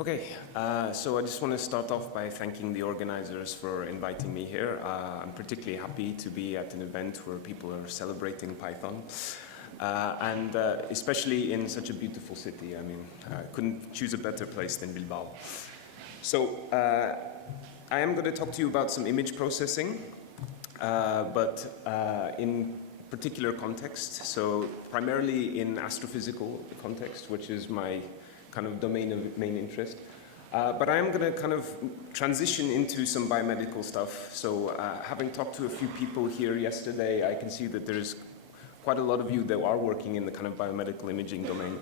Okay, so I just want to start off by thanking the organizers for inviting me here. I'm particularly happy to be at an event where people are celebrating Python, and especially in such a beautiful city. I mean, I couldn't choose a better place than Bilbao. So I am going to talk to you about some image processing, but in particular context, so primarily in astrophysical context, which is my kind of domain of main interest. But I am going to kind of transition into some biomedical stuff. So having talked to a few people here yesterday, I can see that there's quite a lot of you that are working in the kind of biomedical imaging domain.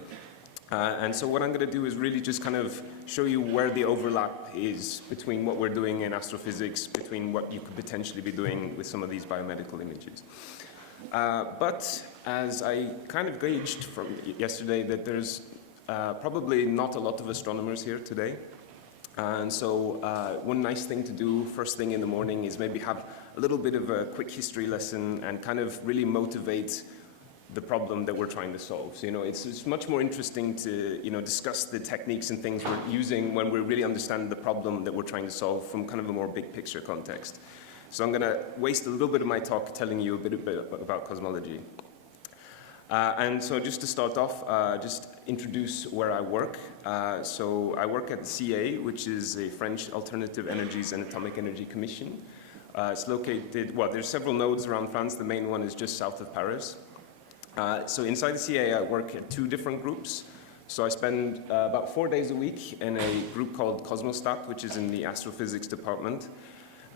And so what I'm going to do is really just kind of show you where the overlap is between what we're doing in astrophysics, between what you could potentially be doing with some of these biomedical images. But as I kind of gauged from yesterday that there's probably not a lot of astronomers here today. And so one nice thing to do first thing in the morning is maybe have a little bit of a quick history lesson and kind of really motivate the problem that we're trying to solve. So, it's much more interesting to, discuss the techniques and things we're using when we really understand the problem that we're trying to solve from kind of a more big picture context. So I'm going to waste a little bit of my talk telling you a bit about cosmology. And so just to start off, just introduce where I work. So I work at the CA, which is a French Alternative Energies and Atomic Energy Commission. It's located, well, there's several nodes around France. The main one is just south of Paris. So inside the CA, I work at two different groups. So I spend about 4 days a week in a group called Modopt, which is in the astrophysics department.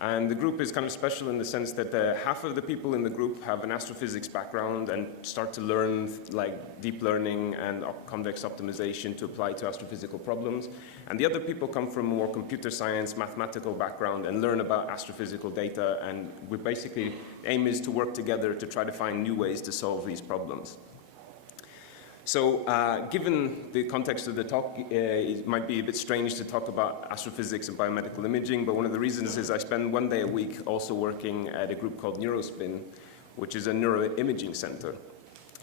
And the group is kind of special in the sense that half of the people in the group have an astrophysics background and start to learn like deep learning and convex optimization to apply to astrophysical problems. And the other people come from a more computer science, mathematical background and learn about astrophysical data. And we basically aim is to work together to try to find new ways to solve these problems. So given the context of the talk, it might be a bit strange to talk about astrophysics and biomedical imaging, but one of the reasons is I spend 1 day a week also working at a group called NeuroSpin, which is a neuroimaging center.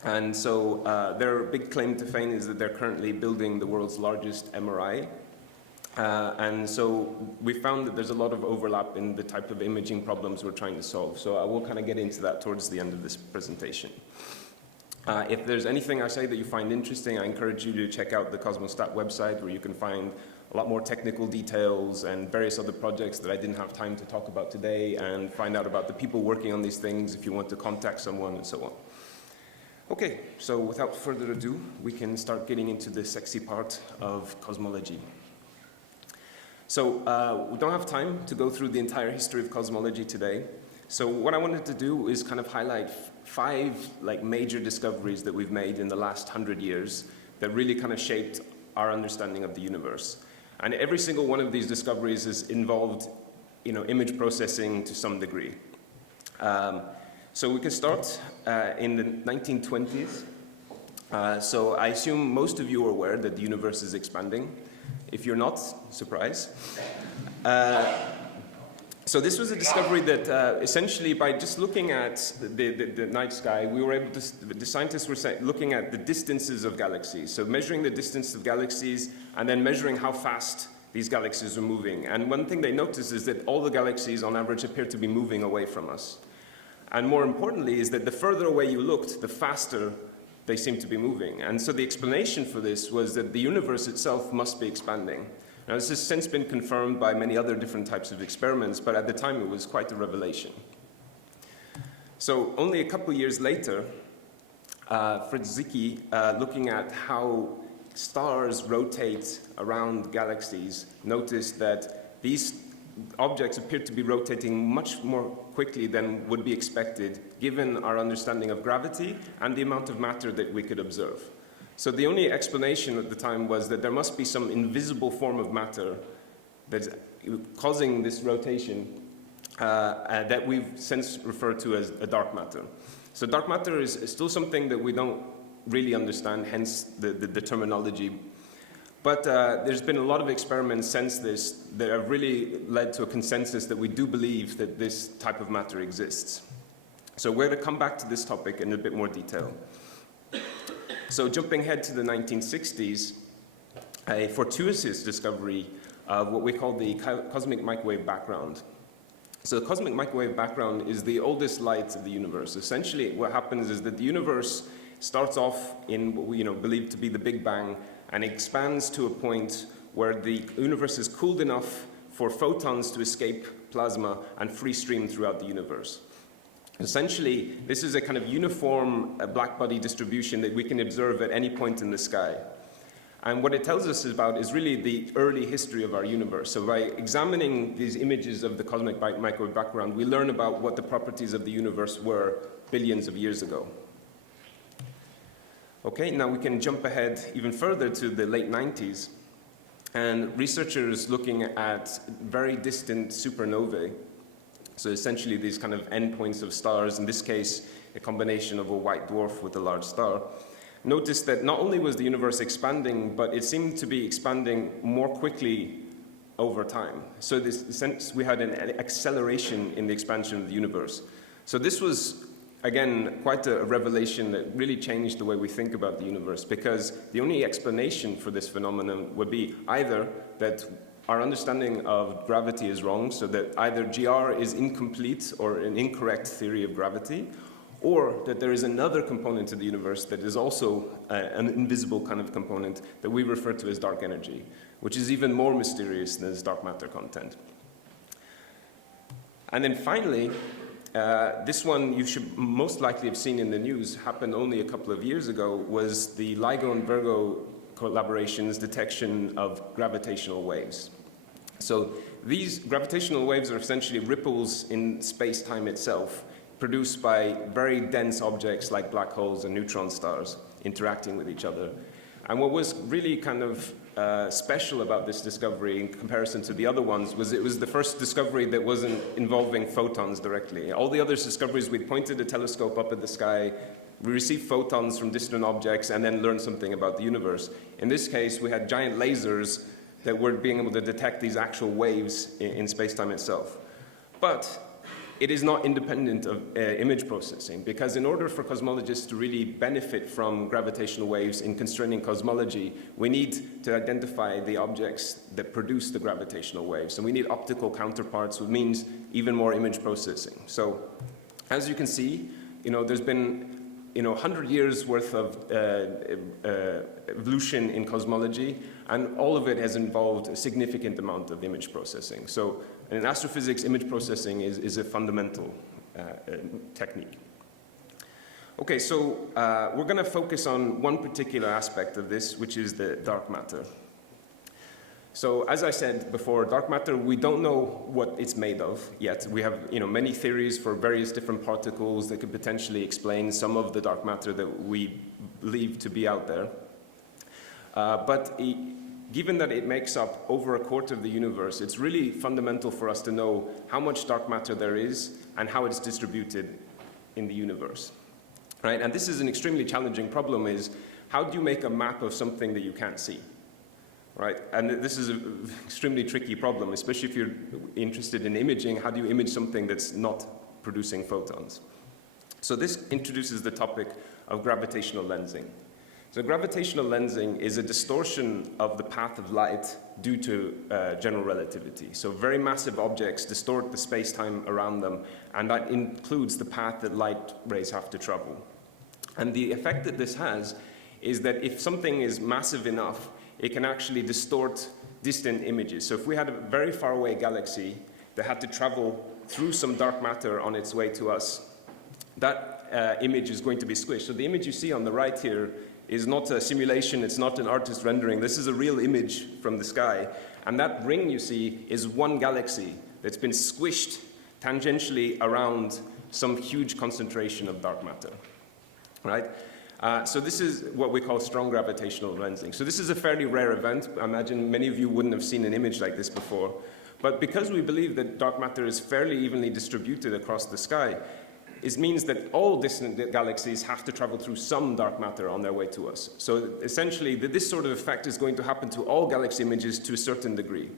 And so their big claim to fame is that they're currently building the world's largest MRI. And so we found that there's a lot of overlap in the type of imaging problems we're trying to solve. So I will kind of get into that towards the end of this presentation. If there's anything I say that you find interesting, I encourage you to check out the Cosmostat website where you can find a lot more technical details and various other projects that I didn't have time to talk about today and find out about the people working on these things if you want to contact someone and so on. Okay, so without further ado, we can start getting into the sexy part of cosmology. So we don't have time to go through the entire history of cosmology today. So what I wanted to do is kind of highlight 5 major discoveries that we've made in the last 100 years that really kind of shaped our understanding of the universe. And every single one of these discoveries is involved, image processing to some degree. So we can start in the 1920s. So I assume most of you are aware that the universe is expanding. If you're not, surprise. So this was a discovery that essentially by just looking at the night sky, we were able to, the scientists were looking at the distances of galaxies. So measuring the distance of galaxies and then measuring how fast these galaxies are moving. And one thing they noticed is that all the galaxies on average appear to be moving away from us. And more importantly is that the further away you looked, the faster they seemed to be moving. And so the explanation for this was that the universe itself must be expanding. Now, this has since been confirmed by many other different types of experiments, but at the time it was quite a revelation. So only a couple years later, Fritz Zwicky, looking at how stars rotate around galaxies, noticed that these objects appeared to be rotating much more quickly than would be expected, given our understanding of gravity and the amount of matter that we could observe. So the only explanation at the time was that there must be some invisible form of matter that's causing this rotation that we've since referred to as a dark matter. So dark matter is still something that we don't really understand, hence the terminology. But there's been a lot of experiments since this that have really led to a consensus that we do believe that this type of matter exists. So we're going to come back to this topic in a bit more detail. So jumping ahead to the 1960s, a fortuitous discovery of what we call the cosmic microwave background. So the cosmic microwave background is the oldest light of the universe. Essentially, what happens is that the universe starts off in what we believe to be the Big Bang and expands to a point where the universe is cooled enough for photons to escape plasma and free stream throughout the universe. Essentially, this is a kind of uniform black body distribution that we can observe at any point in the sky. And what it tells us about is really the early history of our universe. So by examining these images of the cosmic microwave background, we learn about what the properties of the universe were billions of years ago. Okay, now we can jump ahead even further to the late 90s. And researchers looking at very distant supernovae, so essentially these kind of endpoints of stars, in this case, a combination of a white dwarf with a large star, noticed that not only was the universe expanding, but it seemed to be expanding more quickly over time. So we had an acceleration in the expansion of the universe. So this was, again, quite a revelation that really changed the way we think about the universe, because the only explanation for this phenomenon would be either that our understanding of gravity is wrong, so that either GR is incomplete or an incorrect theory of gravity, or that there is another component to the universe that is also an invisible kind of component that we refer to as dark energy, which is even more mysterious than its dark matter content. And then finally, this one you should most likely have seen in the news, happened only a couple of years ago, was the LIGO and Virgo collaboration's detection of gravitational waves. So these gravitational waves are essentially ripples in space-time itself, produced by very dense objects like black holes and neutron stars interacting with each other. And what was really kind of special about this discovery in comparison to the other ones was it was the first discovery that wasn't involving photons directly. All the other discoveries, we'd pointed a telescope up at the sky, we received photons from distant objects, and then learned something about the universe. In this case, we had giant lasers that were being able to detect these actual waves in space-time itself. But it is not independent of image processing, because in order for cosmologists to really benefit from gravitational waves in constraining cosmology, we need to identify the objects that produce the gravitational waves. And we need optical counterparts, which means even more image processing. So as you can see, there's been 100 years worth of evolution in cosmology, and all of it has involved a significant amount of image processing. So in astrophysics, image processing is a fundamental technique. Okay, so we're going to focus on one particular aspect of this, which is the dark matter. So as I said before, dark matter, we don't know what it's made of yet. We have many theories for various different particles that could potentially explain some of the dark matter that we believe to be out there. Given that it makes up over a quarter of the universe, it's really fundamental for us to know how much dark matter there is and how it's distributed in the universe. Right? And this is an extremely challenging problem, is how do you make a map of something that you can't see? Right? And this is an extremely tricky problem, especially if you're interested in imaging. How do you image something that's not producing photons? So this introduces the topic of gravitational lensing. So gravitational lensing is a distortion of the path of light due to general relativity. So very massive objects distort the space-time around them, and that includes the path that light rays have to travel. And the effect that this has is that if something is massive enough, it can actually distort distant images. So if we had a very far away galaxy that had to travel through some dark matter on its way to us, that image is going to be squished. So the image you see on the right here is not a simulation, it's not an artist rendering. This is a real image from the sky. And that ring you see is one galaxy that's been squished tangentially around some huge concentration of dark matter, right? So this is what we call strong gravitational lensing. So this is a fairly rare event. I imagine many of you wouldn't have seen an image like this before. But because we believe that dark matter is fairly evenly distributed across the sky, it means that all distant galaxies have to travel through some dark matter on their way to us. So essentially, this sort of effect is going to happen to all galaxy images to a certain degree.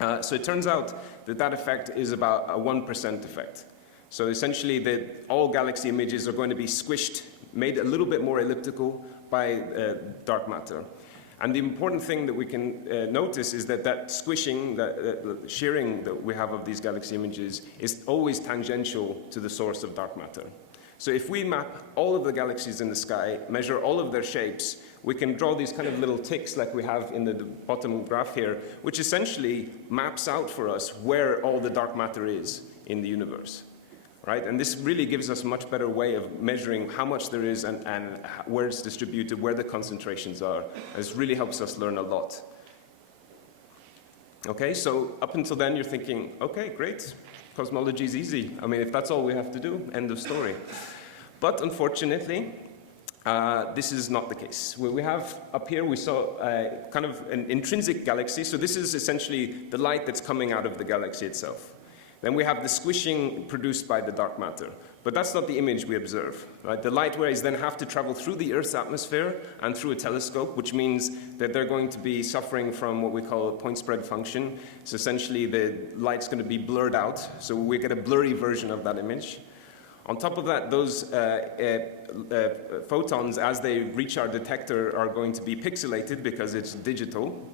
So it turns out that that effect is about a 1% effect. So essentially, all galaxy images are going to be squished, made a little bit more elliptical by dark matter. And the important thing that we can notice is that that squishing, that shearing that we have of these galaxy images is always tangential to the source of dark matter. So if we map all of the galaxies in the sky, measure all of their shapes, we can draw these kind of little ticks like we have in the bottom graph here, which essentially maps out for us where all the dark matter is in the universe. Right? And this really gives us a much better way of measuring how much there is and where it's distributed, where the concentrations are. This really helps us learn a lot. Okay, so up until then you're thinking, okay, great, cosmology is easy. I mean, if that's all we have to do, end of story. But unfortunately, this is not the case. We have up here, we saw kind of an intrinsic galaxy. So this is essentially the light that's coming out of the galaxy itself. Then we have the squishing produced by the dark matter. But that's not the image we observe. Right? The light rays then have to travel through the Earth's atmosphere and through a telescope, which means that they're going to be suffering from what we call a point spread function. So essentially the light's going to be blurred out, so we get a blurry version of that image. On top of that, those photons, as they reach our detector, are going to be pixelated because it's digital.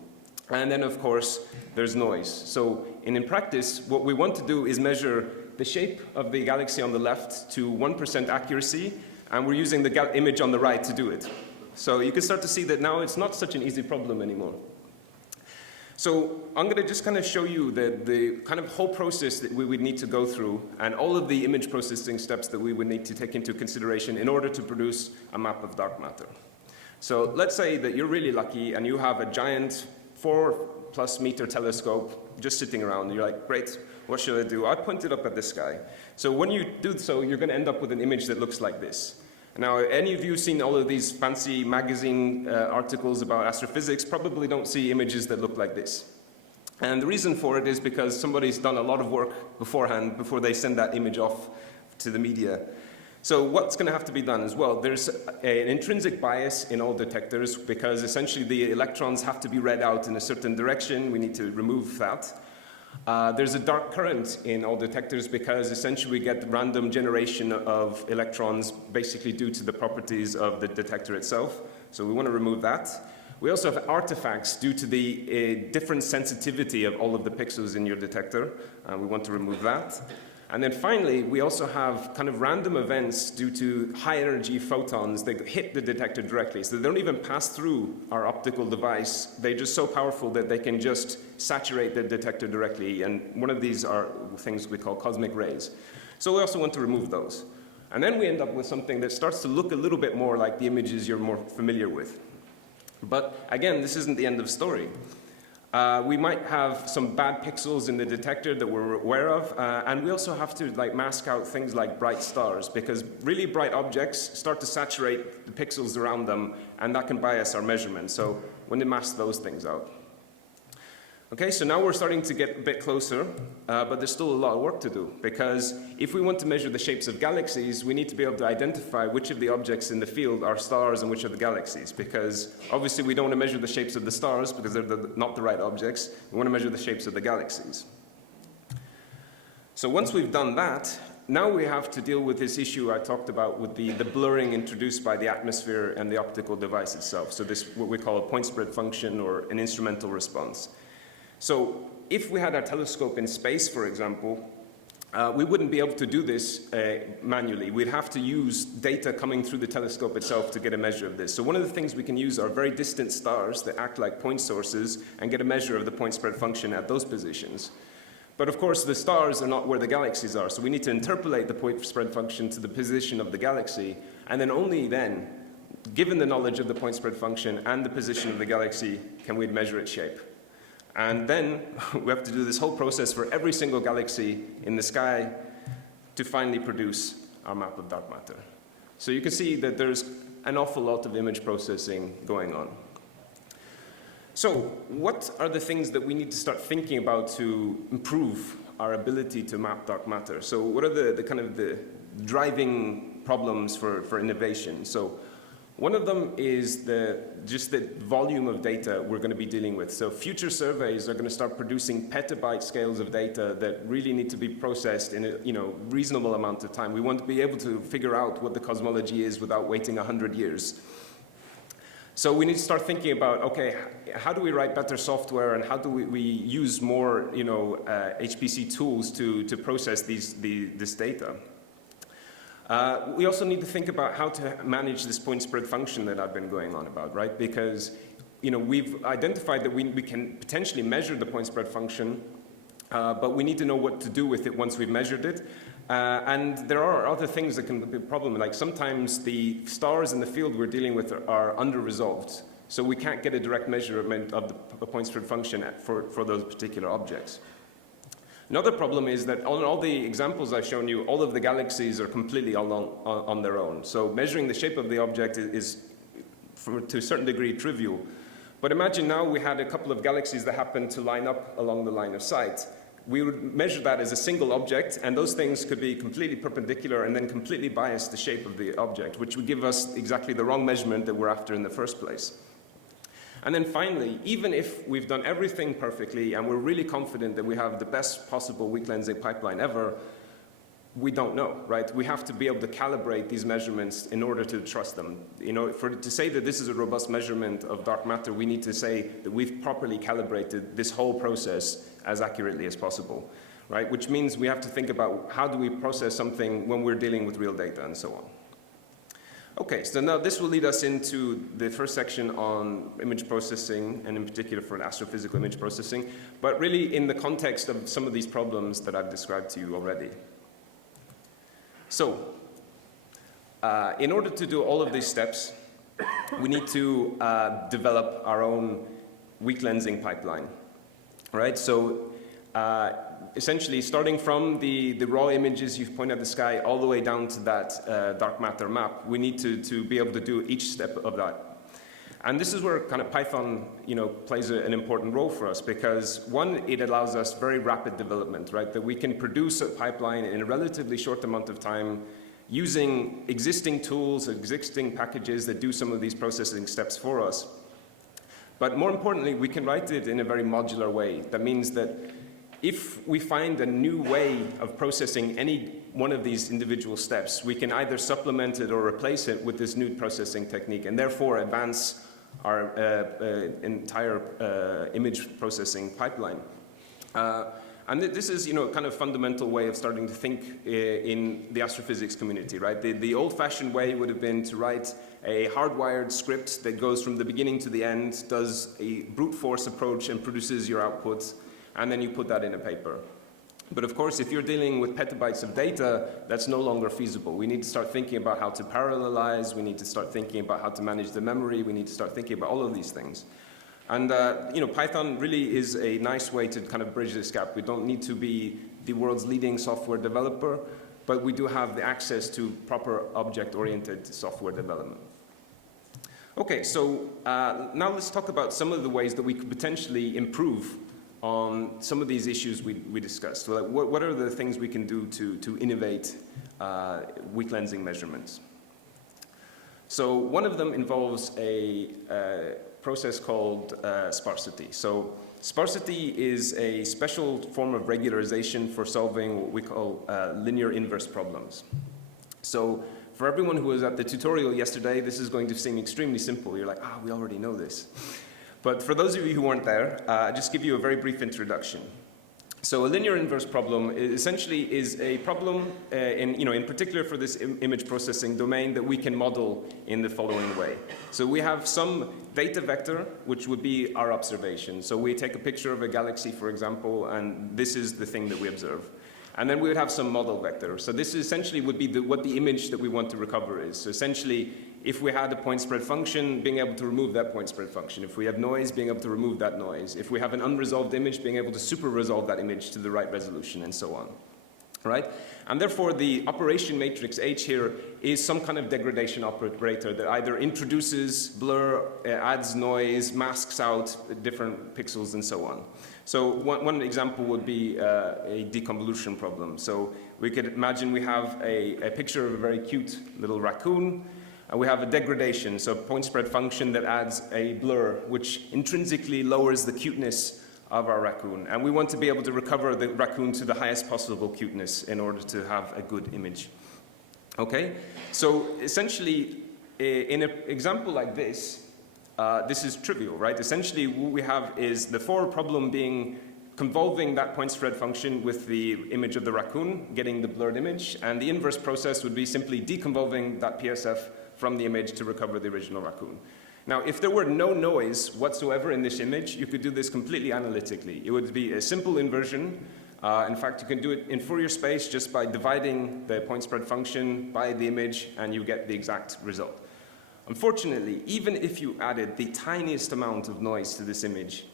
And then, of course, there's noise. So in practice, what we want to do is measure the shape of the galaxy on the left to 1% accuracy, and we're using the image on the right to do it. So you can start to see that now it's not such an easy problem anymore. So I'm going to just kind of show you the kind of whole process that we would need to go through and all of the image processing steps that we would need to take into consideration in order to produce a map of dark matter. So let's say that you're really lucky and you have a giant 4+ meter telescope just sitting around. You're like, great, what should I do? I point it up at the sky. So when you do so, you're going to end up with an image that looks like this. Now, any of you seen all of these fancy magazine articles about astrophysics probably don't see images that look like this. And the reason for it is because somebody's done a lot of work beforehand before they send that image off to the media. So what's going to have to be done as well? There's an intrinsic bias in all detectors because essentially the electrons have to be read out in a certain direction. We need to remove that. There's a dark current in all detectors because essentially we get random generation of electrons basically due to the properties of the detector itself. So we want to remove that. We also have artifacts due to the different sensitivity of all of the pixels in your detector. We want to remove that. And then finally, we also have kind of random events due to high energy photons that hit the detector directly. So they don't even pass through our optical device. They're just so powerful that they can just saturate the detector directly. And one of these are things we call cosmic rays. So we also want to remove those. And then we end up with something that starts to look a little bit more like the images you're more familiar with. But again, this isn't the end of the story. We might have some bad pixels in the detector that we're aware of, and we also have to mask out things like bright stars, because really bright objects start to saturate the pixels around them, and that can bias our measurement. So we need to mask those things out. Okay, so now we're starting to get a bit closer, but there's still a lot of work to do, because if we want to measure the shapes of galaxies, we need to be able to identify which of the objects in the field are stars and which are the galaxies, because obviously we don't want to measure the shapes of the stars because they're not the right objects. We want to measure the shapes of the galaxies. So once we've done that, now we have to deal with this issue I talked about with the blurring introduced by the atmosphere and the optical device itself. So this what we call a point spread function or an instrumental response. So if we had our telescope in space, for example, we wouldn't be able to do this manually. We'd have to use data coming through the telescope itself to get a measure of this. So one of the things we can use are very distant stars that act like point sources and get a measure of the point spread function at those positions. But of course, the stars are not where the galaxies are, so we need to interpolate the point spread function to the position of the galaxy, and then only then, given the knowledge of the point spread function and the position of the galaxy, can we measure its shape. And then we have to do this whole process for every single galaxy in the sky to finally produce our map of dark matter. So you can see that there's an awful lot of image processing going on. So what are the things that we need to start thinking about to improve our ability to map dark matter? So what are the kind of the driving problems for innovation? So one of them is just the volume of data we're going to be dealing with. So future surveys are going to start producing petabyte scales of data that really need to be processed in a reasonable amount of time. We want to be able to figure out what the cosmology is without waiting 100 years. So we need to start thinking about, okay, how do we write better software, and how do we use more, HPC tools to process this data? We also need to think about how to manage this point spread function that I've been going on about, right? Because we've identified that we can potentially measure the point spread function, but we need to know what to do with it once we've measured it. And there are other things that can be a problem, like sometimes the stars in the field we're dealing with are under-resolved. So we can't get a direct measurement of the point spread function for those particular objects. Another problem is that on all the examples I've shown you, all of the galaxies are completely on their own. So measuring the shape of the object is to a certain degree, trivial. But imagine now we had a couple of galaxies that happen to line up along the line of sight. We would measure that as a single object, and those things could be completely perpendicular and then completely bias the shape of the object, which would give us exactly the wrong measurement that we're after in the first place. And then finally, even if we've done everything perfectly and we're really confident that we have the best possible weak lensing pipeline ever, we don't know, right? We have to be able to calibrate these measurements in order to trust them. To say that this is a robust measurement of dark matter, we need to say that we've properly calibrated this whole process as accurately as possible, right? Which means we have to think about how do we process something when we're dealing with real data and so on. Okay, so now this will lead us into the first section on image processing, and in particular for astrophysical image processing, but really in the context of some of these problems that I've described to you already. So, in order to do all of these steps, we need to develop our own weak lensing pipeline, right? So, essentially, starting from the raw images you point at the sky all the way down to that dark matter map, we need to be able to do each step of that. And this is where kind of Python, plays an important role for us, because one, it allows us very rapid development, right? That we can produce a pipeline in a relatively short amount of time using existing tools, existing packages that do some of these processing steps for us. But more importantly, we can write it in a very modular way. That means that if we find a new way of processing any one of these individual steps, we can either supplement it or replace it with this new processing technique, and therefore advance our entire image processing pipeline. And this is, kind of fundamental way of starting to think in the astrophysics community, right? The old-fashioned way would have been to write a hardwired script that goes from the beginning to the end, does a brute force approach and produces your output, and then you put that in a paper. But of course, if you're dealing with petabytes of data, that's no longer feasible. We need to start thinking about how to parallelize, we need to start thinking about how to manage the memory, we need to start thinking about all of these things. And Python really is a nice way to kind of bridge this gap. We don't need to be the world's leading software developer, but we do have the access to proper object-oriented software development. Okay, so now let's talk about some of the ways that we could potentially improve on some of these issues we discussed. So, like, what are the things we can do to innovate weak lensing measurements? So one of them involves a process called sparsity. So sparsity is a special form of regularization for solving what we call linear inverse problems. So for everyone who was at the tutorial yesterday, this is going to seem extremely simple. You're like, we already know this. But for those of you who weren't there, I'll just give you a very brief introduction. So a linear inverse problem essentially is a problem, in particular for this image processing domain, that we can model in the following way. So we have some data vector, which would be our observation. So we take a picture of a galaxy, for example, and this is the thing that we observe. And then we would have some model vector. So this essentially would be what the image that we want to recover is. So essentially, if we had a point spread function, being able to remove that point spread function. If we have noise, being able to remove that noise. If we have an unresolved image, being able to super resolve that image to the right resolution, and so on. Right? And therefore, the operation matrix H here is some kind of degradation operator that either introduces blur, adds noise, masks out different pixels, and so on. So one example would be a deconvolution problem. So we could imagine we have a picture of a very cute little raccoon, and we have a degradation, so a point spread function that adds a blur, which intrinsically lowers the cuteness of our raccoon. And we want to be able to recover the raccoon to the highest possible cuteness in order to have a good image. Okay? So essentially, in an example like this, this is trivial, right? Essentially, what we have is the forward problem being convolving that point spread function with the image of the raccoon, getting the blurred image, and the inverse process would be simply deconvolving that PSF from the image to recover the original raccoon. Now, if there were no noise whatsoever in this image, you could do this completely analytically. It would be a simple inversion. In fact, you can do it in Fourier space just by dividing the point spread function by the image, and you get the exact result. Unfortunately, even if you added the tiniest amount of noise to this image,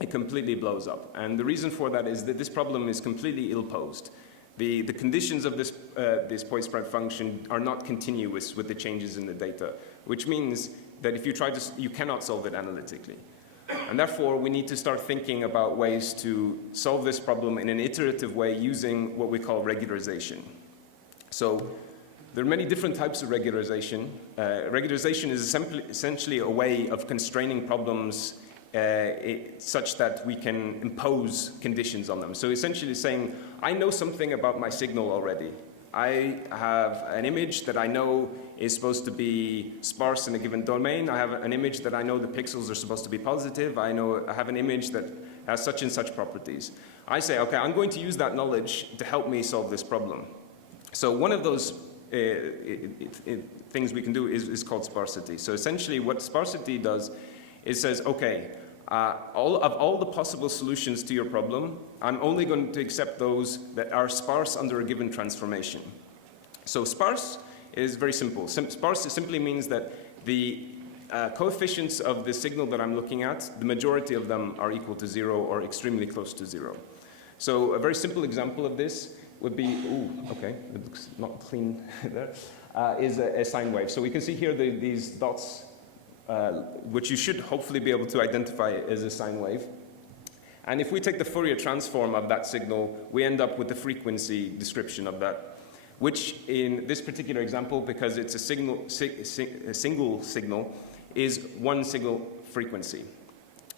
it completely blows up. And the reason for that is that this problem is completely ill-posed. The conditions of this point spread function are not continuous with the changes in the data, which means that if you try to, you cannot solve it analytically. And therefore, we need to start thinking about ways to solve this problem in an iterative way using what we call regularization. So there are many different types of regularization. Regularization is essentially a way of constraining problems such that we can impose conditions on them. So essentially saying, I know something about my signal already. I have an image that I know is supposed to be sparse in a given domain. I have an image that I know the pixels are supposed to be positive. I have an image that has such and such properties. I say, okay, I'm going to use that knowledge to help me solve this problem. So one of those things we can do is called sparsity. So essentially what sparsity does is says, okay, all the possible solutions to your problem, I'm only going to accept those that are sparse under a given transformation. So sparse is very simple. Sparse simply means that the coefficients of the signal that I'm looking at, the majority of them are equal to 0 or extremely close to 0. So a very simple example of this would be, okay, it looks not clean there, is a sine wave. So we can see here these dots, which you should hopefully be able to identify as a sine wave. And if we take the Fourier transform of that signal, we end up with the frequency description of that, which in this particular example, because it's a single signal, is one single frequency,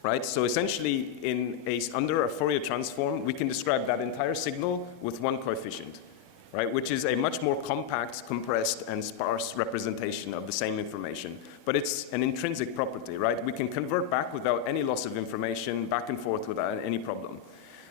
right? So essentially, under a Fourier transform, we can describe that entire signal with one coefficient, right? Which is a much more compact, compressed, and sparse representation of the same information. But it's an intrinsic property, right? We can convert back without any loss of information, back and forth without any problem.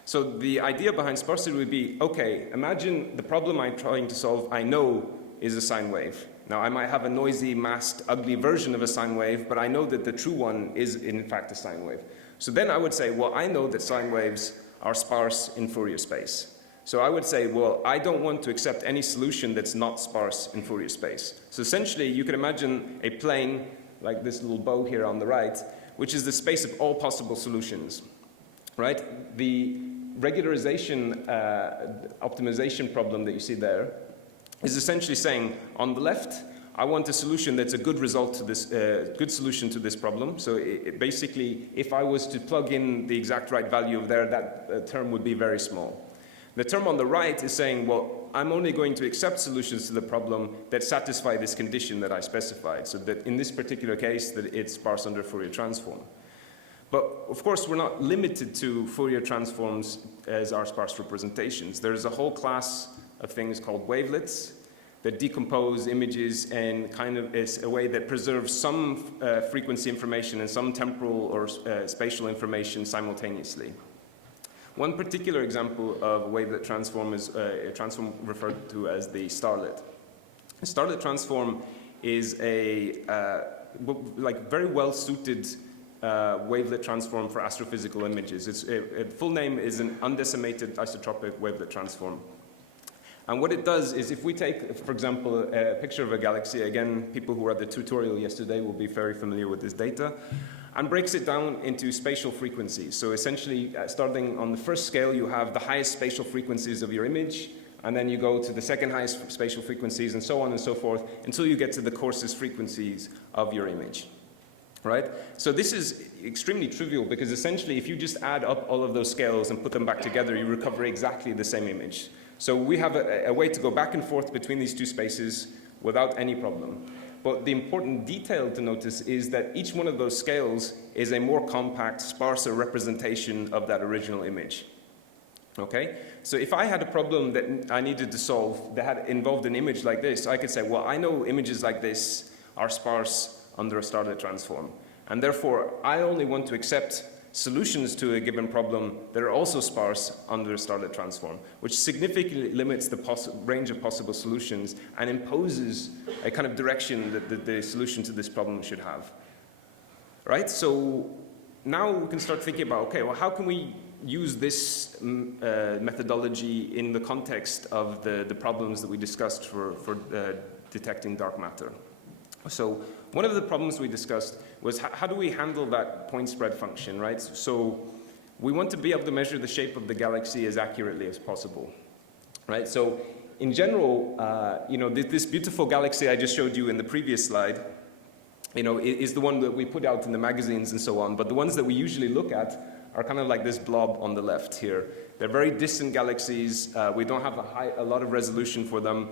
So the idea behind sparsity would be, okay, imagine the problem I'm trying to solve, I know is a sine wave. Now, I might have a noisy, masked, ugly version of a sine wave, but I know that the true one is, in fact, a sine wave. So then I would say, well, I know that sine waves are sparse in Fourier space. So I would say, well, I don't want to accept any solution that's not sparse in Fourier space. So essentially, you can imagine a plane, like this little bow here on the right, which is the space of all possible solutions, right? The regularization optimization problem that you see there is essentially saying, on the left, I want a solution that's a good result to this, good solution to this problem. So basically, if I was to plug in the exact right value of there, that term would be very small. The term on the right is saying, well, I'm only going to accept solutions to the problem that satisfy this condition that I specified. So that in this particular case, that it's sparse under Fourier transform. But of course, we're not limited to Fourier transforms as our sparse representations. There's a whole class of things called wavelets that decompose images and kind of is a way that preserves some frequency information and some temporal or spatial information simultaneously. One particular example of a wavelet transform is a transform referred to as the Starlit. The Starlit transform is a very well-suited wavelet transform for astrophysical images. Its full name is an undecimated isotropic wavelet transform. And what it does is if we take, for example, a picture of a galaxy, again, people who were at the tutorial yesterday will be very familiar with this data, and breaks it down into spatial frequencies. So essentially, starting on the first scale, you have the highest spatial frequencies of your image, and then you go to the second highest spatial frequencies, and so on and so forth, until you get to the coarsest frequencies of your image. Right? So this is extremely trivial because essentially if you just add up all of those scales and put them back together, you recover exactly the same image. So we have a way to go back and forth between these two spaces without any problem. But the important detail to notice is that each one of those scales is a more compact, sparser representation of that original image. Okay? So if I had a problem that I needed to solve that had involved an image like this, I could say, well, I know images like this are sparse under a Starlit transform. And therefore, I only want to accept solutions to a given problem that are also sparse under a Starlit Transform, which significantly limits the range of possible solutions and imposes a kind of direction that the solution to this problem should have. Right? So now we can start thinking about, okay, well, how can we use this methodology in the context of the problems that we discussed for detecting dark matter? So one of the problems we discussed was how do we handle that point spread function, right? So we want to be able to measure the shape of the galaxy as accurately as possible, right? So in general, this beautiful galaxy I just showed you in the previous slide, is the one that we put out in the magazines and so on. But the ones that we usually look at are kind of like this blob on the left here. They're very distant galaxies. We don't have a lot of resolution for them.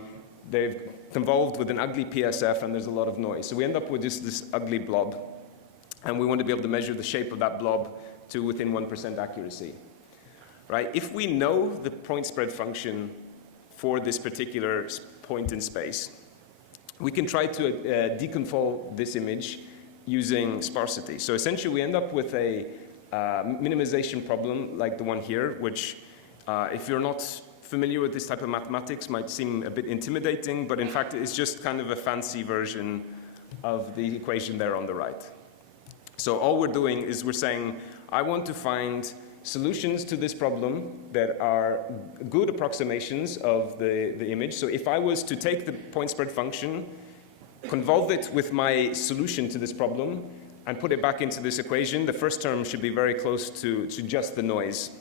They've convolved with an ugly PSF, and there's a lot of noise. So we end up with just this ugly blob, and we want to be able to measure the shape of that blob to within 1% accuracy, right? If we know the point spread function for this particular point in space, we can try to deconvolve this image using sparsity. So essentially, we end up with a minimization problem like the one here, which if you're not familiar with this type of mathematics might seem a bit intimidating, but in fact, it's just kind of a fancy version of the equation there on the right. So all we're doing is we're saying, I want to find solutions to this problem that are good approximations of the image. So if I was to take the point spread function, convolve it with my solution to this problem, and put it back into this equation, the first term should be very close to just the noise.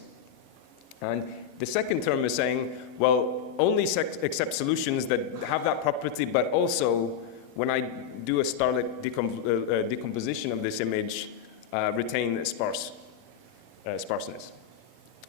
And the second term is saying, well, only accept solutions that have that property, but also, when I do a Starlit decomposition of this image, retain sparseness.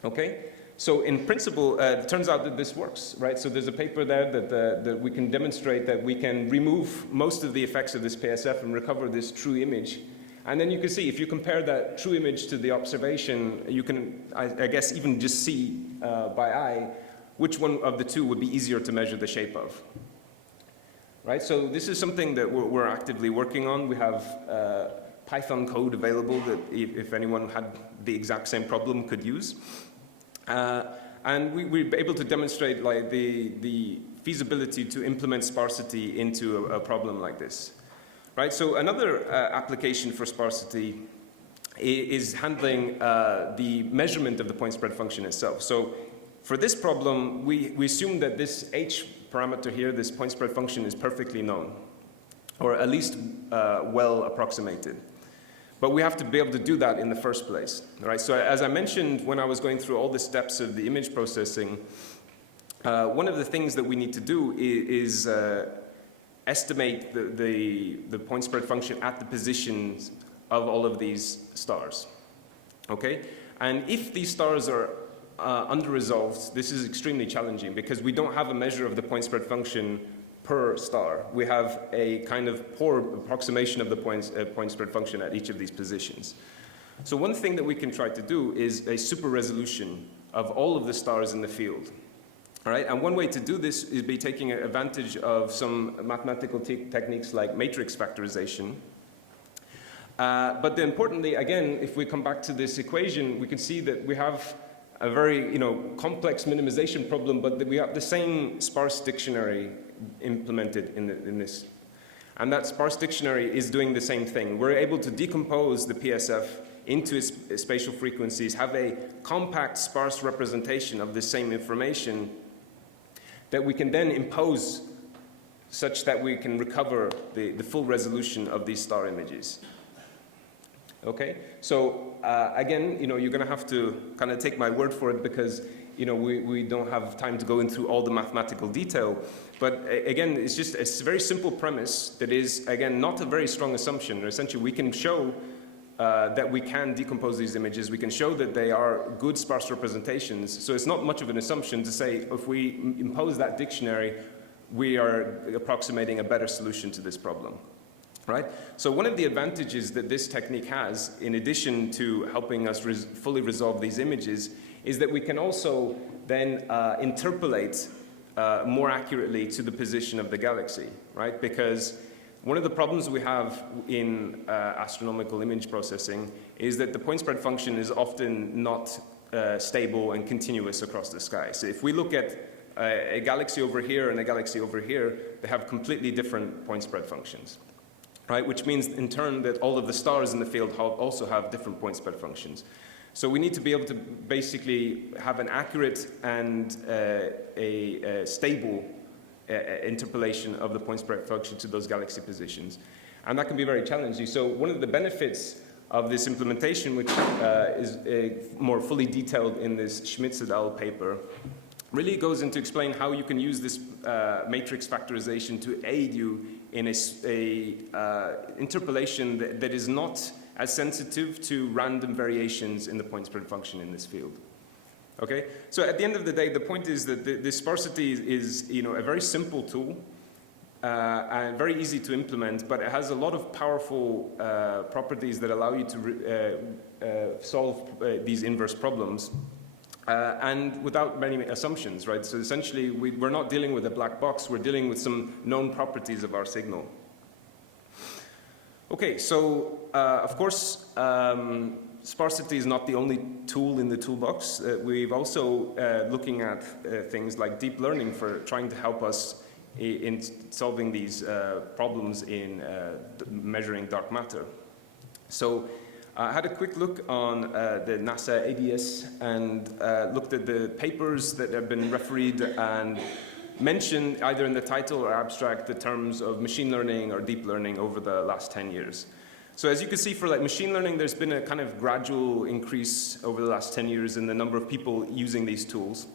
Okay? So in principle, it turns out that this works, right? So there's a paper there that we can demonstrate that we can remove most of the effects of this PSF and recover this true image. And then you can see, if you compare that true image to the observation, you can, I guess, even just see by eye which one of the two would be easier to measure the shape of. Right? So this is something that we're actively working on. We have Python code available that if anyone had the exact same problem could use. And we're able to demonstrate like the feasibility to implement sparsity into a problem like this. Right, so another application for sparsity is handling the measurement of the point spread function itself. So for this problem, we assume that this h parameter here, this point spread function, is perfectly known, or at least well approximated. But we have to be able to do that in the first place. Right? So as I mentioned when I was going through all the steps of the image processing, one of the things that we need to do is estimate the point spread function at the positions of all of these stars. Okay? And if these stars are under-resolved, this is extremely challenging because we don't have a measure of the point spread function per star. We have a kind of poor approximation of the point spread function at each of these positions. So one thing that we can try to do is a super resolution of all of the stars in the field. All right? And one way to do this is by taking advantage of some mathematical techniques like matrix factorization. But importantly, again, if we come back to this equation, we can see that we have a very complex minimization problem, but that we have the same sparse dictionary implemented in this. And that sparse dictionary is doing the same thing. We're able to decompose the PSF into its spatial frequencies, have a compact sparse representation of the same information that we can then impose such that we can recover the full resolution of these star images. Okay, so again, you're going to have to kind of take my word for it because we don't have time to go into all the mathematical detail. But again, it's just a very simple premise that is, again, not a very strong assumption. Essentially, we can show that we can decompose these images. We can show that they are good sparse representations. So it's not much of an assumption to say if we impose that dictionary, we are approximating a better solution to this problem. Right? So one of the advantages that this technique has, in addition to helping us fully resolve these images, is that we can also then interpolate more accurately to the position of the galaxy, right? Because one of the problems we have in astronomical image processing is that the point spread function is often not stable and continuous across the sky. So if we look at a galaxy over here and a galaxy over here, they have completely different point spread functions, right? Which means in turn that all of the stars in the field also have different point spread functions. So we need to be able to basically have an accurate and a stable interpolation of the point spread function to those galaxy positions. And that can be very challenging. So one of the benefits of this implementation, which is more fully detailed in this Schmitz et al. Paper, really goes into explain how you can use this matrix factorization to aid you in a interpolation that is not as sensitive to random variations in the point spread function in this field. Okay, so at the end of the day, the point is that the sparsity is a very simple tool and very easy to implement, but it has a lot of powerful properties that allow you to solve these inverse problems. And without many assumptions, right? So essentially, we're not dealing with a black box, we're dealing with some known properties of our signal. Okay, so of course, sparsity is not the only tool in the toolbox. We've also looking at things like deep learning for trying to help us in solving these problems in measuring dark matter. So I had a quick look on the NASA ADS and looked at the papers that have been refereed and mentioned either in the title or abstract the terms of machine learning or deep learning over the last 10 years. So as you can see for like machine learning, there's been a kind of gradual increase over the last 10 years in the number of people using these tools.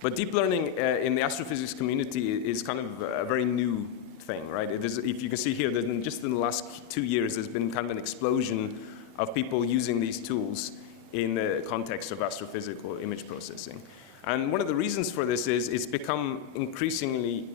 But deep learning in the astrophysics community is kind of a very new thing, right? If you can see here, just in the last 2 years, there's been kind of an explosion of people using these tools in the context of astrophysical image processing. And one of the reasons for this is it's become increasingly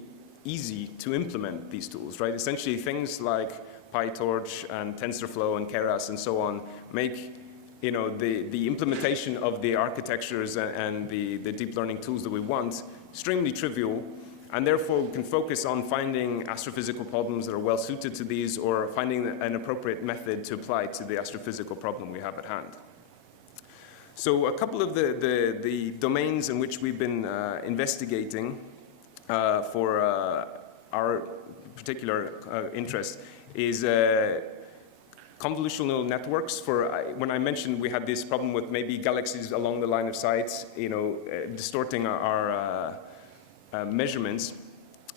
easy to implement these tools, right? Essentially, things like PyTorch and TensorFlow and Keras and so on make the implementation of the architectures and the deep learning tools that we want extremely trivial, and therefore we can focus on finding astrophysical problems that are well suited to these or finding an appropriate method to apply to the astrophysical problem we have at hand. So a couple of the domains in which we've been investigating for our particular interest is convolutional networks. When I mentioned we had this problem with maybe galaxies along the line of sight, distorting our measurements.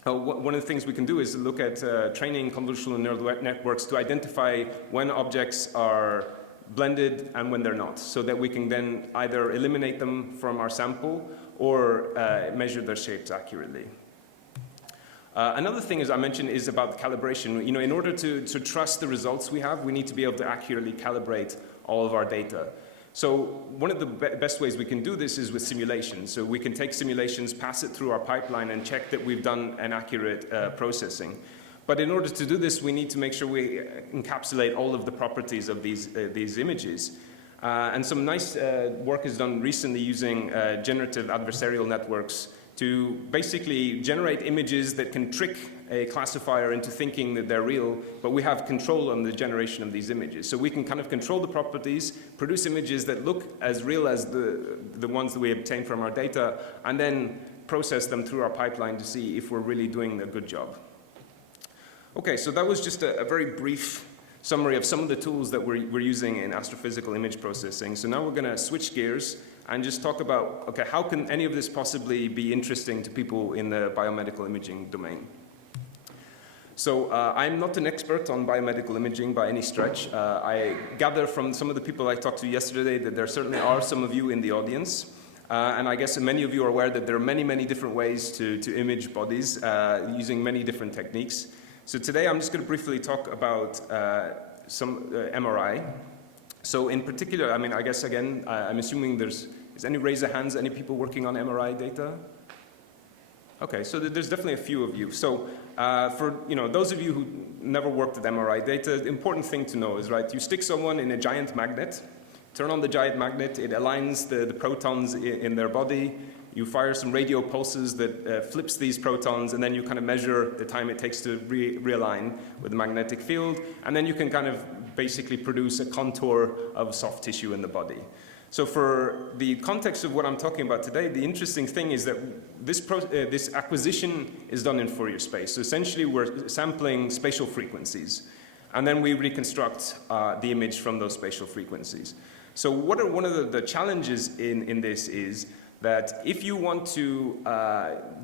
One of the things we can do is look at training convolutional neural networks to identify when objects are blended and when they're not, so that we can then either eliminate them from our sample or measure their shapes accurately. Another thing, as I mentioned, is about calibration. In order to trust the results we have, we need to be able to accurately calibrate all of our data. So one of the best ways we can do this is with simulations. So we can take simulations, pass it through our pipeline, and check that we've done an accurate processing. But in order to do this, we need to make sure we encapsulate all of the properties of these images. And some nice work is done recently using generative adversarial networks to basically generate images that can trick a classifier into thinking that they're real, but we have control on the generation of these images. So we can kind of control the properties, produce images that look as real as the ones that we obtain from our data, and then process them through our pipeline to see if we're really doing a good job. Okay, so that was just a very brief summary of some of the tools that we're using in astrophysical image processing. So now we're going to switch gears and just talk about, okay, how can any of this possibly be interesting to people in the biomedical imaging domain? So I'm not an expert on biomedical imaging by any stretch. I gather from some of the people I talked to yesterday that there certainly are some of you in the audience. And I guess many of you are aware that there are many, many different ways to image bodies using many different techniques. So today I'm just going to briefly talk about some MRI. So in particular, I mean, I guess again, I'm assuming is any raise of hands, any people working on MRI data? Okay, so there's definitely a few of you. So for those of you who never worked with MRI data, the important thing to know is, right, you stick someone in a giant magnet, turn on the giant magnet, it aligns the protons in their body, you fire some radio pulses that flips these protons, and then you kind of measure the time it takes to realign with the magnetic field, and then you can kind of basically produce a contour of soft tissue in the body. So for the context of what I'm talking about today, the interesting thing is that this acquisition is done in Fourier space. So essentially we're sampling spatial frequencies, and then we reconstruct the image from those spatial frequencies. So one of the challenges in this is that if you want to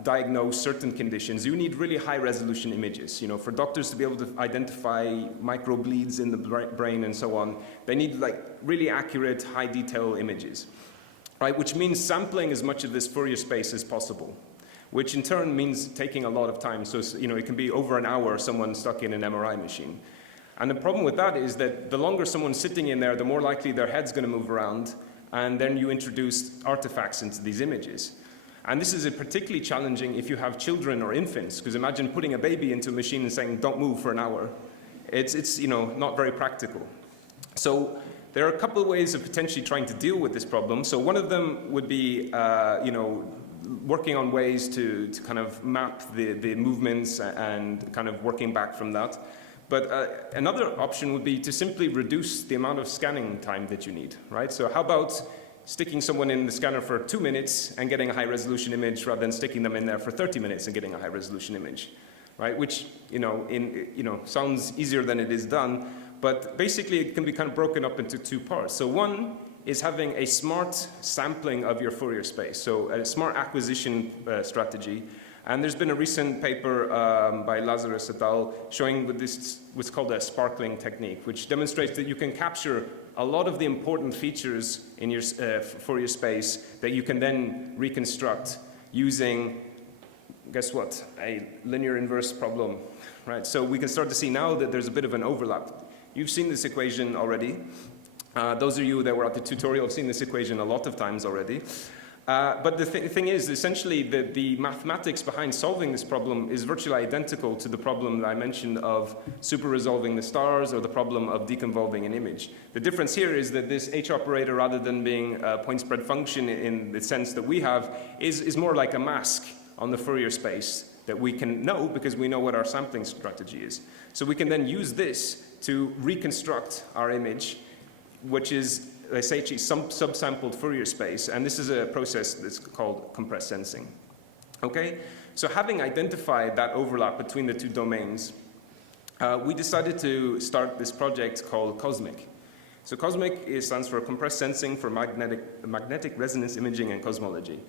diagnose certain conditions, you need really high resolution images. You know, for doctors to be able to identify microbleeds in the brain and so on, they need like really accurate, high detail images, right? Which means sampling as much of this Fourier space as possible, which in turn means taking a lot of time. So, you know, it can be over an hour someone stuck in an MRI machine. And the problem with that is that the longer someone's sitting in there, the more likely their head's going to move around, and then you introduce artifacts into these images. And this is particularly challenging if you have children or infants, because imagine putting a baby into a machine and saying, don't move for an hour. It's you know, not very practical. So there are a couple of ways of potentially trying to deal with this problem. So one of them would be, you know, working on ways to kind of map the movements and kind of working back from that. But another option would be to simply reduce the amount of scanning time that you need, right? So how about sticking someone in the scanner for 2 minutes and getting a high resolution image rather than sticking them in there for 30 minutes and getting a high resolution image, right? Which, you know, sounds easier than it is done, but basically it can be kind of broken up into two parts. So one is having a smart sampling of your Fourier space, so a smart acquisition strategy. And there's been a recent paper by Lazarus et al. Showing what's called a sparkling technique, which demonstrates that you can capture a lot of the important features in your Fourier space that you can then reconstruct using, guess what, a linear inverse problem, right? So we can start to see now that there's a bit of an overlap. You've seen this equation already. Those of you that were at the tutorial have seen this equation a lot of times already. But the thing is, essentially, the mathematics behind solving this problem is virtually identical to the problem that I mentioned of super-resolving the stars or the problem of deconvolving an image. The difference here is that this H operator, rather than being a point spread function in the sense that we have, is more like a mask on the Fourier space that we can know because we know what our sampling strategy is. So we can then use this to reconstruct our image, which is essentially subsampled Fourier space, and this is a process that's called compressed sensing. Okay, so having identified that overlap between the two domains, we decided to start this project called COSMIC. So COSMIC stands for Compressed Sensing for Magnetic Resonance Imaging and Cosmology.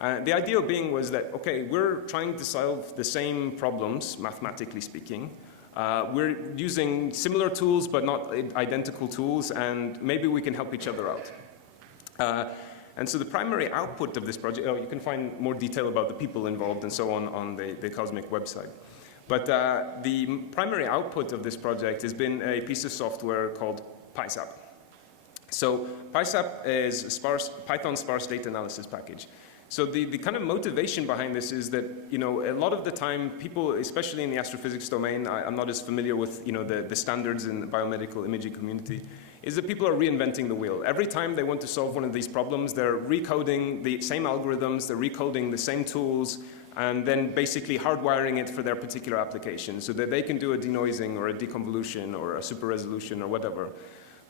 The idea being was that, okay, we're trying to solve the same problems, mathematically speaking. We're using similar tools, but not identical tools, and maybe we can help each other out. And so the primary output of this project, you can find more detail about the people involved and so on the COSMIC website. But the primary output of this project has been a piece of software called Pycelle. So Pycelle is a Python sparse data analysis package. So the kind of motivation behind this is that, you know, a lot of the time people, especially in the astrophysics domain, I'm not as familiar with, you know, the standards in the biomedical imaging community, is that people are reinventing the wheel. Every time they want to solve one of these problems, they're recoding the same algorithms, they're recoding the same tools, and then basically hardwiring it for their particular application so that they can do a denoising or a deconvolution or a super resolution or whatever.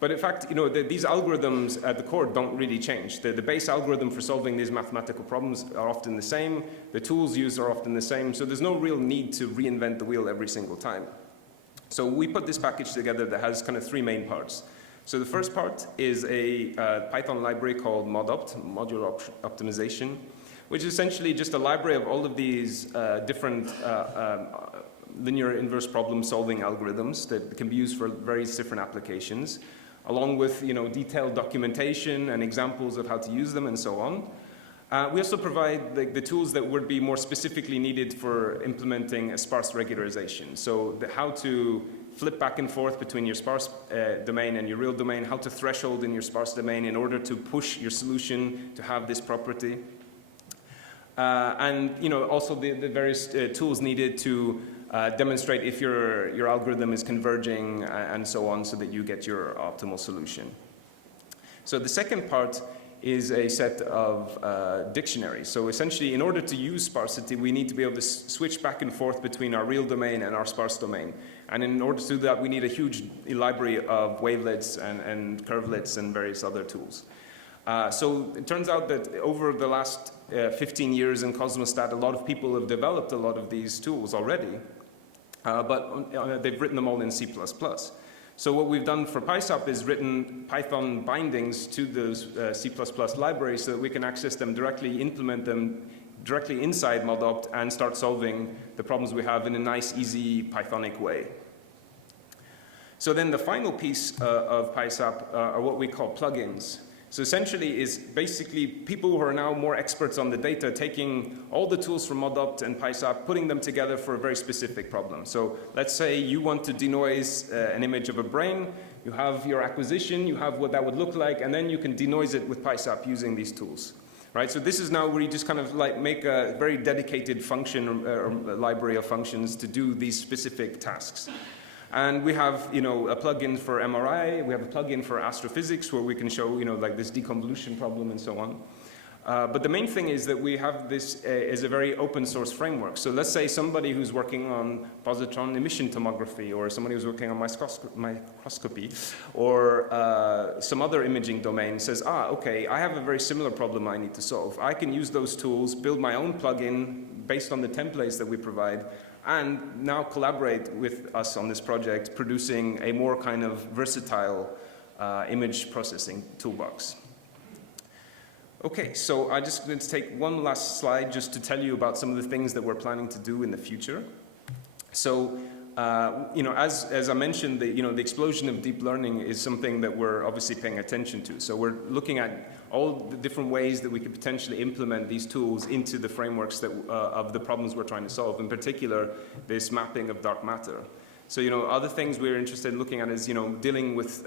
But in fact, you know, these algorithms at the core don't really change. The base algorithm for solving these mathematical problems are often the same. The tools used are often the same. So there's no real need to reinvent the wheel every single time. So we put this package together that has kind of three main parts. So the first part is a Python library called Modopt, Modular Optimization, which is essentially just a library of all of these different linear inverse problem solving algorithms that can be used for various different applications, along with, you know, detailed documentation and examples of how to use them and so on. We also provide the tools that would be more specifically needed for implementing a sparse regularization. So how to flip back and forth between your sparse domain and your real domain, how to threshold in your sparse domain in order to push your solution to have this property. And, you know, also the various tools needed to demonstrate if your algorithm is converging and so on so that you get your optimal solution. So the second part is a set of dictionaries. So essentially, in order to use sparsity, we need to be able to switch back and forth between our real domain and our sparse domain. And in order to do that, we need a huge library of wavelets and curvelets and various other tools. So it turns out that over the last 15 years in Cosmostat, a lot of people have developed a lot of these tools already, but they've written them all in C++. So what we've done for PySap is written Python bindings to those C++ libraries so that we can access them directly, implement them directly inside Modopt, and start solving the problems we have in a nice, easy Pythonic way. So then the final piece of PySap are what we call plugins. So essentially is basically people who are now more experts on the data taking all the tools from Modopt and PySap, putting them together for a very specific problem. So let's say you want to denoise an image of a brain, you have your acquisition, you have what that would look like, and then you can denoise it with PySap using these tools. Right, so this is now where you just kind of like make a very dedicated function or library of functions to do these specific tasks. And we have, a plugin for MRI, we have a plugin for astrophysics where we can show, like this deconvolution problem and so on. But the main thing is that we have this as a very open source framework. So let's say somebody who's working on positron emission tomography, or somebody who's working on microscopy, or some other imaging domain says, okay, I have a very similar problem I need to solve. I can use those tools, build my own plugin based on the templates that we provide, and now collaborate with us on this project, producing a more kind of versatile image processing toolbox. Okay, so I'm just going to take one last slide just to tell you about some of the things that we're planning to do in the future. So, as I mentioned, the explosion of deep learning is something that we're obviously paying attention to. So we're looking at all the different ways that we could potentially implement these tools into the frameworks that, of the problems we're trying to solve, in particular, this mapping of dark matter. So, other things we're interested in looking at is, dealing with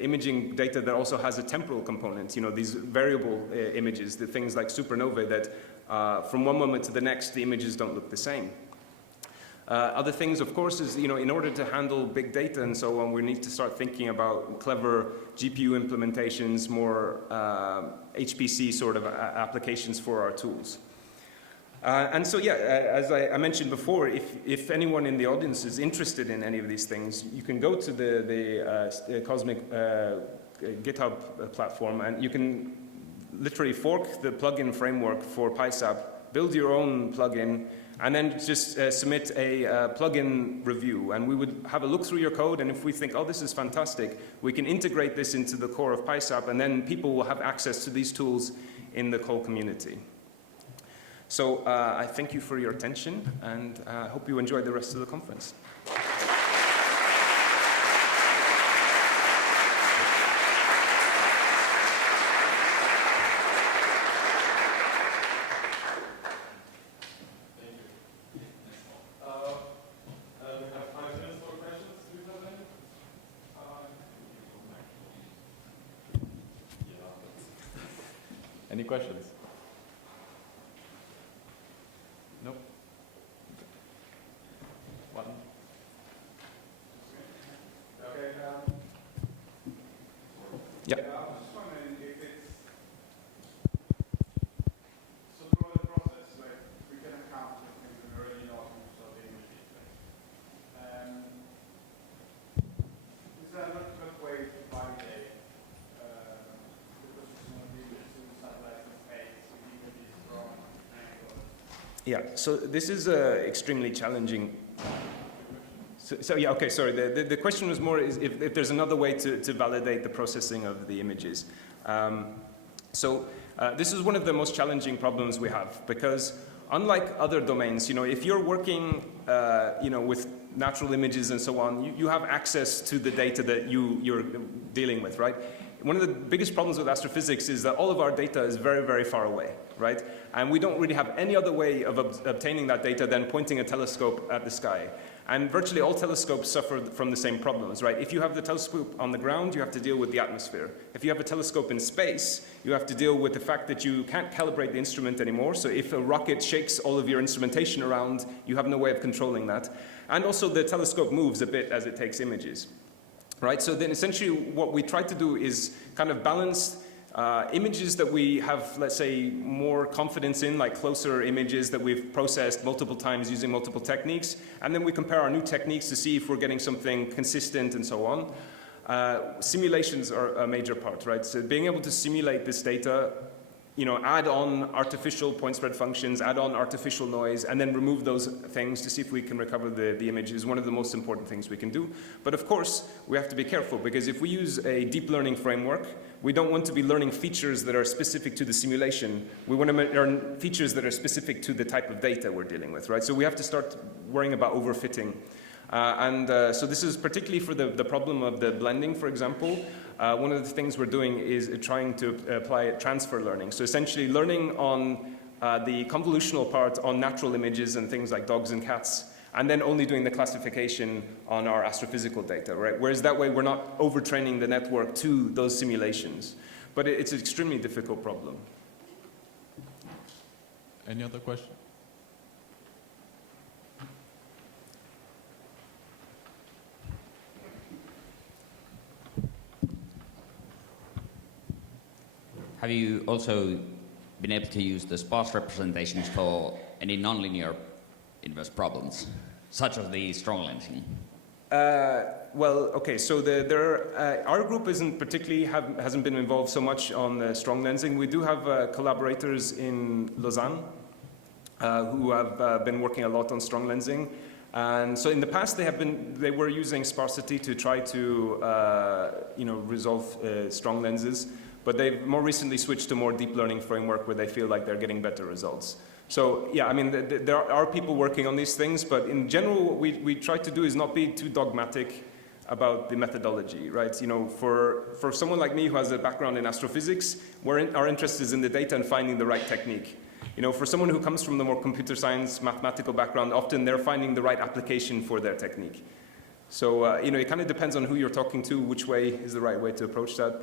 imaging data that also has a temporal component, these variable images, the things like supernovae that from one moment to the next, the images don't look the same. Other things, of course, is, in order to handle big data and so on, we need to start thinking about clever GPU implementations, more HPC sort of applications for our tools. And so, yeah, as I mentioned before, if anyone in the audience is interested in any of these things, you can go to the Cosmic GitHub platform, and you can literally fork the plugin framework for PySap, build your own plugin, and then just submit a plugin review. And we would have a look through your code, and if we think, oh, this is fantastic, we can integrate this into the core of PySap, and then people will have access to these tools in the whole community. So I thank you for your attention, and I hope you enjoy the rest of the conference. Any questions? Nope. One. Okay. Yeah. I was just wondering if it's so throughout the process, like we can account for things that we already know from the images. Is there not a good way to validate the position of the images in satellite space with images from angles? Yeah, so this is extremely challenging. So yeah, okay, sorry. The question was more is if there's another way to validate the processing of the images. This is one of the most challenging problems we have, because unlike other domains, if you're working, with natural images and so on, you have access to the data that you're dealing with, right? One of the biggest problems with astrophysics is that all of our data is very, very far away, right? And we don't really have any other way of obtaining that data than pointing a telescope at the sky. And virtually all telescopes suffer from the same problems, right? If you have the telescope on the ground, you have to deal with the atmosphere. If you have a telescope in space, you have to deal with the fact that you can't calibrate the instrument anymore. So if a rocket shakes all of your instrumentation around, you have no way of controlling that. And also the telescope moves a bit as it takes images, right? So then essentially what we try to do is kind of balance Images that we have, let's say, more confidence in, like closer images that we've processed multiple times using multiple techniques, and then we compare our new techniques to see if we're getting something consistent and so on. Simulations are a major part, right? So being able to simulate this data, add on artificial point spread functions, add on artificial noise, and then remove those things to see if we can recover the image is one of the most important things we can do. But of course, we have to be careful, because if we use a deep learning framework, we don't want to be learning features that are specific to the simulation. We want to learn features that are specific to the type of data we're dealing with, right? So we have to start worrying about overfitting. So this is particularly for the problem of the blending, for example. One of the things we're doing is trying to apply transfer learning. So essentially learning on the convolutional part on natural images and things like dogs and cats, and then only doing the classification on our astrophysical data, right? Whereas that way we're not overtraining the network to those simulations. But it's an extremely difficult problem. Any other question? Have you also been able to use the sparse representations for any nonlinear inverse problems, such as the strong lensing? Well, okay, so our group hasn't been involved so much on strong lensing. We do have collaborators in Lausanne who have been working a lot on strong lensing. And so in the past they were using sparsity to try to resolve strong lenses. But they've more recently switched to more deep learning framework where they feel like they're getting better results. So yeah, I mean, there are people working on these things, but in general, what we try to do is not be too dogmatic about the methodology, right? For someone like me who has a background in astrophysics, our interest is in the data and finding the right technique. For someone who comes from the more computer science, mathematical background, often they're finding the right application for their technique. So, it kind of depends on who you're talking to, which way is the right way to approach that.